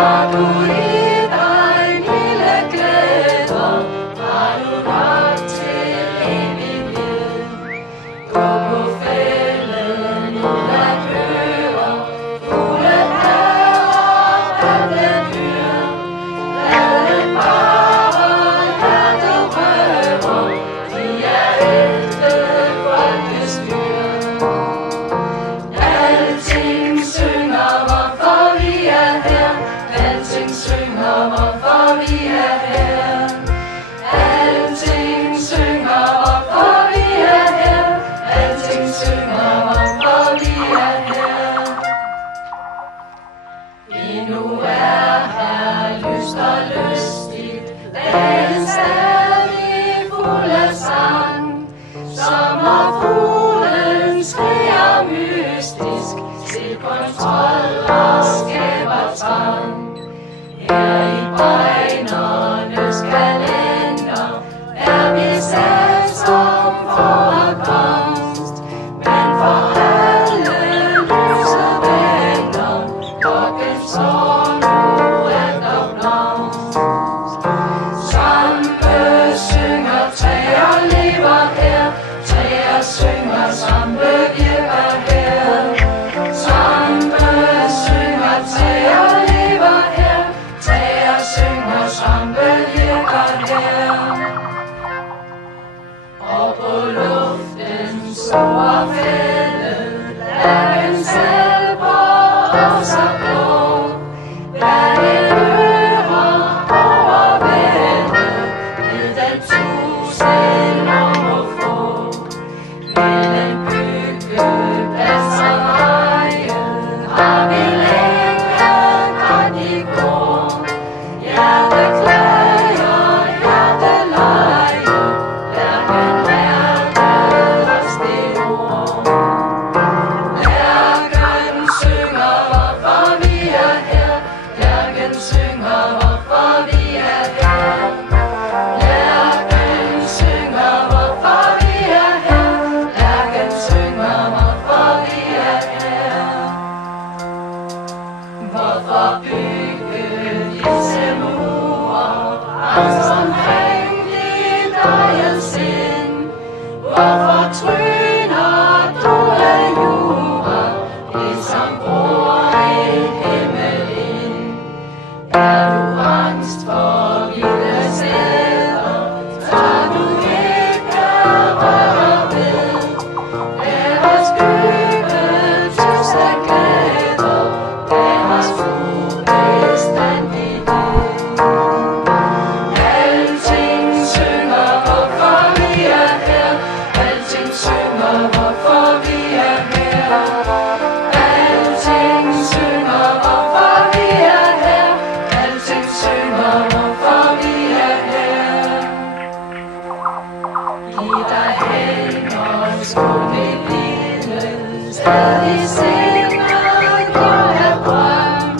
Har du i dig lille glæder, har du nok til evighed. Gå på fælden ud at høre, fugle herrer, alle dyr. Lad det bare hjertet røre, de er ægte folkestyr. Alting synger, hvorfor vi er her. Alting synger, hvorfor vi er her. Alting synger, hvorfor vi er her. Alting synger, hvorfor vi er her. Endnu er her lyst og lystigt, dagen stadig fuld af sang. Sommerfuglen skriger mystisk, til kontrol og skaber trang. Her i bregnernes kalender er vi sat som forekomst, men for alle lyse venner, klokken slår nu efter blomst. Svampe synger, træer lever her, træer synger, svampe virker her. Svampe synger, træer lever her, træer synger, svampe virker her. Og på luften store fælde, lærken selv på også blå. Hvad det hører overvælde, ved den tusind år må få. Vil en byggeplads og veje, har vi længe godt i går. Hjerte klager, hjerte leger, hverken lærte os det ord. Lærken synger, hvorfor vi er her. Lærken synger, hvorfor vi er her. Lærken synger, hvorfor vi er her. Lærken synger, hvorfor vi er her. Hvorfor bygge disse mure, angst omkring dit eget sind? Hvorfor tryner du af jura, ligesom bor et himmel ind? Er du angst for vilde steder, tør du ikke røre ved? Lad os købe tyste glæder, lad os få bestandighed. Alting synger, hvorfor vi er her. Alting synger, hvorfor vi er her. Alting synger, hvorfor vi er her. Alting synger, hvorfor vi er her. Giv dig hen og skål i bilen, stadig singer, går af drøm.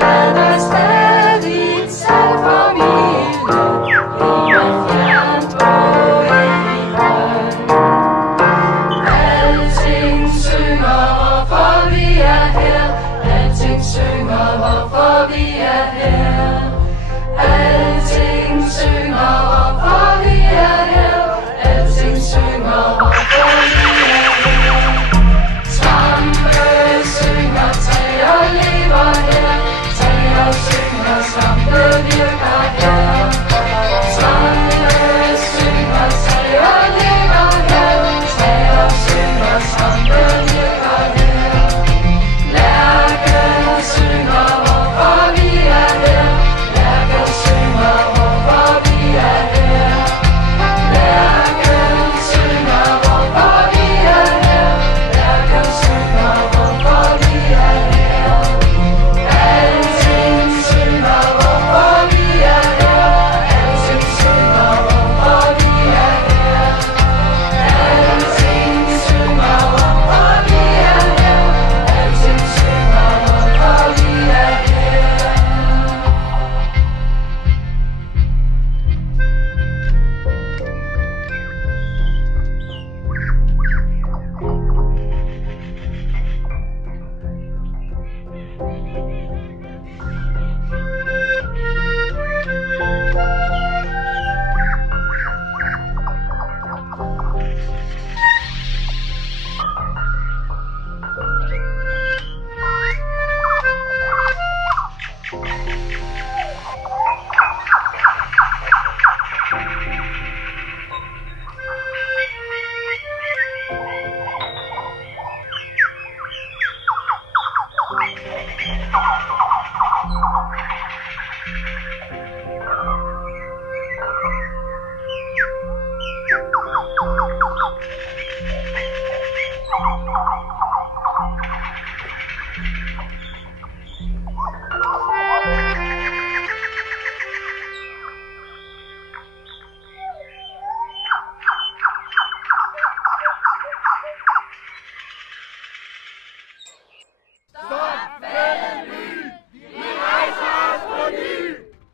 Lad dig stadig selv formidle, livet fjernt på evig drøm. Alting synger, hvorfor vi er her. Alting synger, hvorfor vi er her.